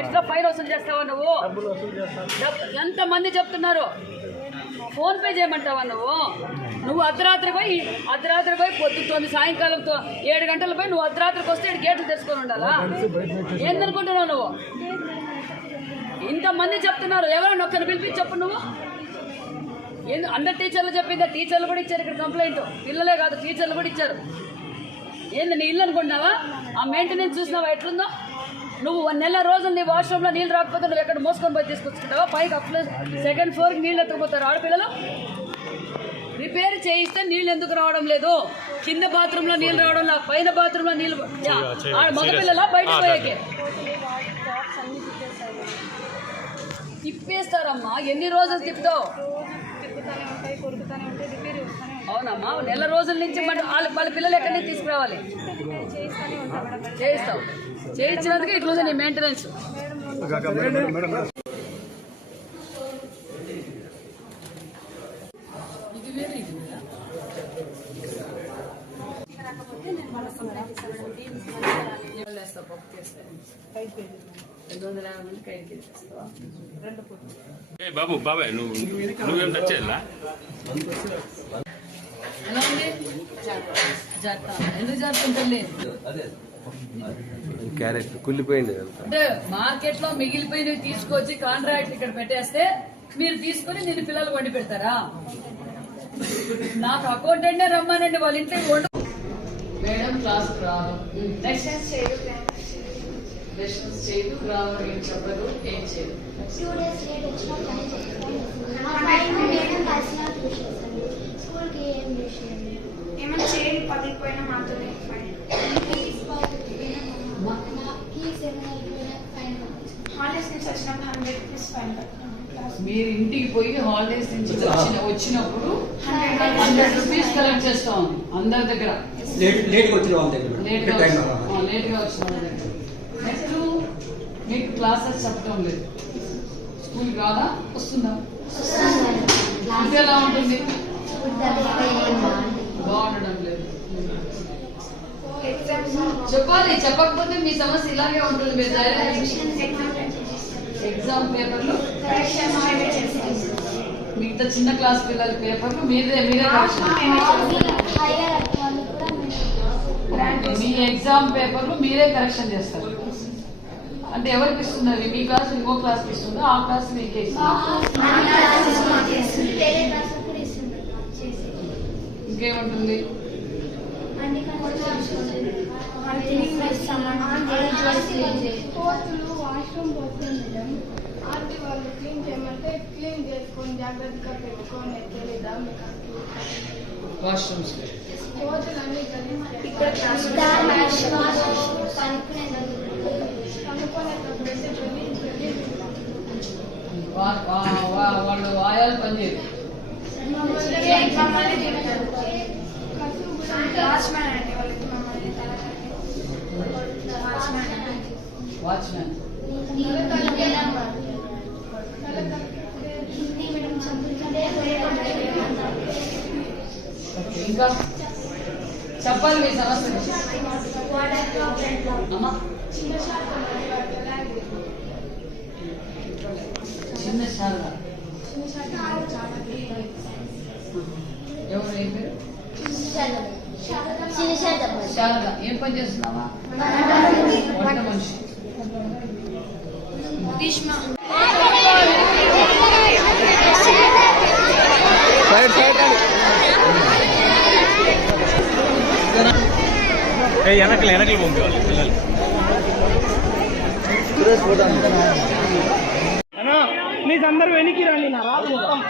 Extra fine వసూలు చేస్తావా నువ్వు? ఎంతమంది చెప్తున్నారు? ఫోన్ పే చేయమంటావా నువ్వు అర్ధరాత్రి పోయి పొద్దుతోంది సాయంకాలం 7 గంటల పోయి నువ్వు అర్ధరాత్రికి వస్తే గేట్లు తెచ్చుకొని ఉండాలా? ఏందనుకుంటున్నావు నువ్వు? ఇంతమంది చెప్తున్నారు, ఎవరైనా ఒక్కరిని పిలిపించి చెప్పు నువ్వు. అందరు టీచర్లు చెప్పిందా? టీచర్లు కూడా ఇచ్చారు ఇక్కడ కంప్లైంట్. పిల్లలే కాదు, టీచర్లు కూడా ఇచ్చారు. ఏంది నీ ఇల్లు అనుకుంటున్నావా? ఆ మెయింటెనెన్స్ చూసినావా ఎట్లుందో? నువ్వు 1 నెల రోజులు నీ వాష్రూమ్లో నీళ్ళు రాకపోతే నువ్వు ఎక్కడ మోసుకొని పోయి తీసుకొచ్చుకుంటావా? పైకి సెకండ్ ఫ్లోర్కి నీళ్ళు ఎత్తుకుపోతారు ఆడపిల్లలు. రిపేర్ చేయిస్తే నీళ్ళు ఎందుకు రావడం లేదు? కింద బాత్రూంలో నీళ్ళు రావడం లేదు, పైన బాత్రూంలో నీళ్ళు మగపిల్లలా బయటకు పోయాకే తిప్పేస్తారమ్మా. ఎన్ని రోజులు తిప్పుతావు? అవునమ్మా, 1 నెల రోజుల నుంచి వాళ్ళ పిల్లలు ఎక్కడి నుంచి తీసుకురావాలి? చేయిస్తావు. చేయించినందుకు ఇట్లా నీ మెయింటెనెన్స్. ఇది వేరే ఇది బాబు బాబాయ్ నువ్వేం టచ్ చేయాలా? ఎలా ఉంది? ఎందుకు జరుగుతుంటుంది? క్యారెట్ కుళ్ళిపోయింది అంటే మార్కెట్ లో మిగిలిపోయినవి తీసుకొచ్చి కాంట్రాక్ట్ ఇక్కడ పెట్టేస్తే మీరు తీసుకుని నేను పిల్లలు వండి పెడతారా? నాకు అకౌంటెంట్ రమ్మానండి వాళ్ళ ఇంటికి వండు. మేడం క్లాస్ రాదు, లెసన్స్ చేయదు, రావు, ఏం చెప్పదు, ఏం చేయదు. 2 days లేట్ వచ్చినా స్కూల్కి ఏం చేసేది? ఏమైనా చేయాలి, 10కి పోయినా మాత్రమే హాలిడేస్ నుంచి వచ్చినప్పుడు 100 రూపీస్ ఫైన్. మీరు ఇంటికి పోయి హాలిడేస్ నుంచి వచ్చినప్పుడు 100 రూపీస్ కలెక్ట్ చేస్తాం అందరి దగ్గర. లేట్గా వచ్చిన వాళ్ళ దగ్గర. నెక్స్ట్ మీకు క్లాసెస్ చెప్పడం లేదు. స్కూల్ కాదా? వస్తుందా? ఫుడ్ ఎలా ఉంటుంది? బాగుండడం లేదు. చెప్పాలి, చెప్పకపోతే మీ సమస్య ఇలాగే ఉంటుంది. మీరు ఎగ్జామ్ పేపర్లు మిగతా చిన్న క్లాస్ పిల్లల పేపర్లు మీరే మీ ఎగ్జామ్ పేపర్లు మీరే కరెక్షన్ చేస్తారు. అంటే ఎవరికి ఇస్తున్నారు? మీ క్లాస్ ఇంకో క్లాస్కి ఇస్తుందా? ఆ క్లాస్ మీకే ఇస్తున్నారు. ఇంకేముంటుంది? వాష్రూమ్ పోతుంది మేడం, ఆంటీ వాళ్ళు క్లీన్ చేయమంటే క్లీన్ చేసుకొని జాగ్రత్తగా పెట్టుకొని తెలీదా మీకు? వాష్రూమ్స్ కోతులన్నీ వాళ్ళు ఆయాలు పనిచేయరు. వాచ్మ్యాన్ అండి వాళ్ళకి మమ్మల్ని వాచ్మ్యాన్ ఇంకా చెప్పాలి మీ సమస్య. అమ్మా చిన్న శారద ఎవరు? ఏం పేరు? శారద. ఏం పని చేస్తున్నావా? వంట మనిషి. వెనకలు పంపేవాళ్ళు పిల్లలు. నీ అందరు వెనక్కి రండి నా రాదు మొత్తం.